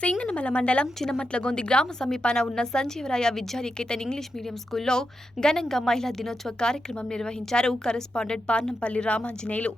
సింగనమల మండలం చినమట్లగొంది గ్రామ సమీపాన ఉన్న సంజీవరాయ విద్యానికేతన్ ఇంగ్లీష్ మీడియం స్కూల్లో ఘనంగా మహిళా దినోత్సవ కార్యక్రమం నిర్వహించారు కరెస్పాండెంట్ పార్నంపల్లి రామాంజనేయులు.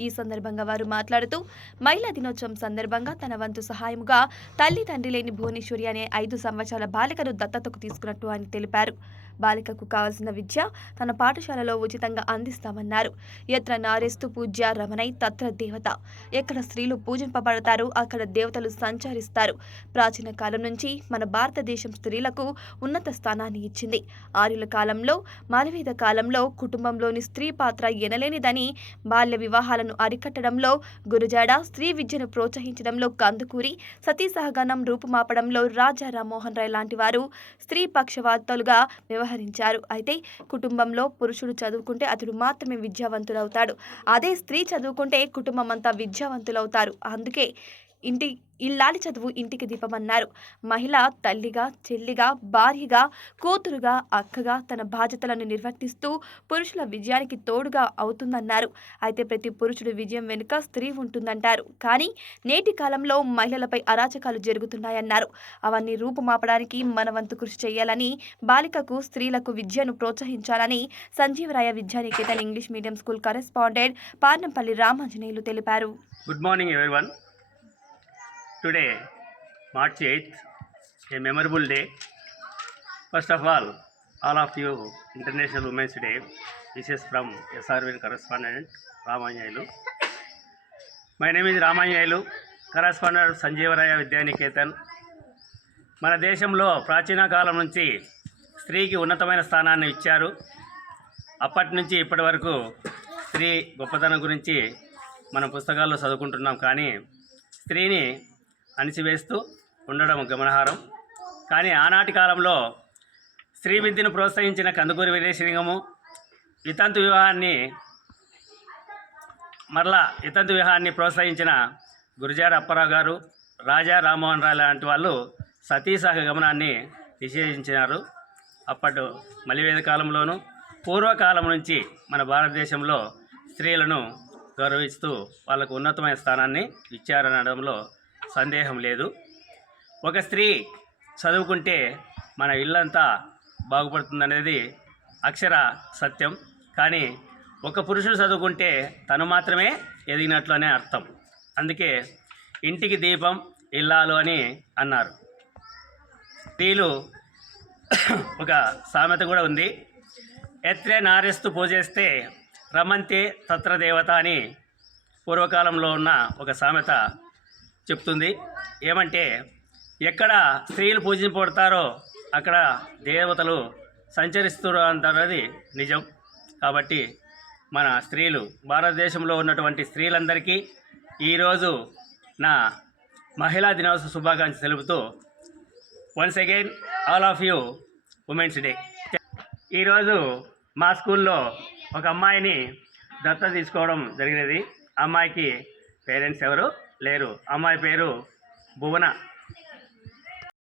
ఈ సందర్భంగా వారు మాట్లాడుతూ మహిళా దినోత్సవం సందర్భంగా తన వంతు సహాయముగా తల్లి తండ్రి లేని భువనేశ్వరి అనే ఐదు సంవత్సరాల బాలికను దత్తతకు తీసుకున్నట్టు ఆయన తెలిపారు. బాలికకు కావలసిన విద్య తన పాఠశాలలో ఉచితంగా అందిస్తామన్నారు. ఎత్ర నారేస్తు పూజ్య రమణై తత్ర దేవత. ఎక్కడ స్త్రీలు పూజింపబడతారో అక్కడ దేవతలు సంచరిస్తారు. ప్రాచీన కాలం నుంచి మన భారతదేశం స్త్రీలకు ఉన్నత స్థానాన్ని ఇచ్చింది. ఆర్యుల కాలంలో మానవేద కాలంలో కుటుంబంలోని స్త్రీ పాత్ర ఎనలేనిదని బాల్య వివాహాల వివాహాలను అరికట్టడంలో గురుజాడ స్త్రీ విద్యను ప్రోత్సహించడంలో కందుకూరి సతీ సహగమనం రూపుమాపడంలో రాజా రామ్మోహన్ రాయ్ లాంటి వారు స్త్రీ పక్షవాతులుగా వ్యవహరించారు. అయితే కుటుంబంలో పురుషుడు చదువుకుంటే అతడు మాత్రమే విద్యావంతుడవుతాడు. అదే స్త్రీ చదువుకుంటే కుటుంబం అంతా విద్యావంతులవుతారు. అందుకే ఇంటి ఇల్లాలి చదువు ఇంటికి దీపమన్నారు. మహిళ తల్లిగా చెల్లిగా భార్యగా కూతురుగా అక్కగా తన బాధ్యతలను నిర్వర్తిస్తూ పురుషుల విజయానికి తోడుగా అవుతుందన్నారు. అయితే ప్రతి పురుషుడు విజయం వెనుక స్త్రీ ఉంటుందంటారు. కానీ నేటి కాలంలో మహిళలపై అరాచకాలు జరుగుతున్నాయన్నారు. అవన్నీ రూపుమాపడానికి మన వంతు కృషి చేయాలని బాలికకు స్త్రీలకు విద్యను ప్రోత్సహించాలని Sanjeevaraya Vidyaniketan English medium school correspondent Parnampalli Ramanjaneyulu తెలిపారు. Good morning, everyone. Today March eighth a memorable day first of all all of you international women's day wishes from S R V N correspondent రామాయ్యాయులు my name ఇది రామాయలు correspondent Sanjeevaraya Vidyanikethan మన దేశంలో ప్రాచీన కాలం నుంచి స్త్రీకి ఉన్నతమైన స్థానాన్ని ఇచ్చారు. అప్పటి నుంచి ఇప్పటి వరకు స్త్రీ గొప్పతనం గురించి మన పుస్తకాల్లో చదువుకుంటున్నాం కానీ స్త్రీని అణిచివేస్తూ ఉండడం గమనార్హం. కానీ ఆనాటి కాలంలో స్త్రీ విద్యను ప్రోత్సహించిన కందుకూరి వీరేశలింగము వితంతు వివాహాన్ని మరలా వితంతు వివాహాన్ని ప్రోత్సహించిన గురుజాడ అప్పారావు గారు రాజా రామ్మోహన్ రాయ్ లాంటి వాళ్ళు సతీసాహ గమనాన్ని నిషేధించినారు. అప్పటి మలివేద కాలంలోనూ పూర్వకాలం నుంచి మన భారతదేశంలో స్త్రీలను గౌరవిస్తూ వాళ్ళకు ఉన్నతమైన స్థానాన్ని ఇచ్చారనడంలో సందేహం లేదు. ఒక స్త్రీ చదువుకుంటే మన ఇల్లంతా బాగుపడుతుందనేది అక్షర సత్యం. కానీ ఒక పురుషుడు చదువుకుంటే తను మాత్రమే ఎదిగినట్లు అనే అర్థం. అందుకే ఇంటికి దీపం ఇల్లాలు అని అన్నారు. స్త్రీలు ఒక సామెత కూడా ఉంది. ఎత్రే నారెస్తు పూజేస్తే రమంతే తత్ర దేవత అని పూర్వకాలంలో ఉన్న ఒక సామెత చెప్తుంది. ఏమంటే ఎక్కడ స్త్రీలు పూజింపబడతారో అక్కడ దేవతలు సంచరిస్తారు అంటారది నిజం. కాబట్టి మన స్త్రీలు భారతదేశంలో ఉన్నటువంటి స్త్రీలందరికీ ఈరోజు నా మహిళా దినోత్సవ శుభాకాంక్షలు తెలుపుతూ once again all of you women's day ఈరోజు మా స్కూల్లో ఒక అమ్మాయిని దత్త తీసుకోవడం జరిగినది. అమ్మాయికి పేరెంట్స్ ఎవరు? లేరు. అమ్మాయి పేరు భువన.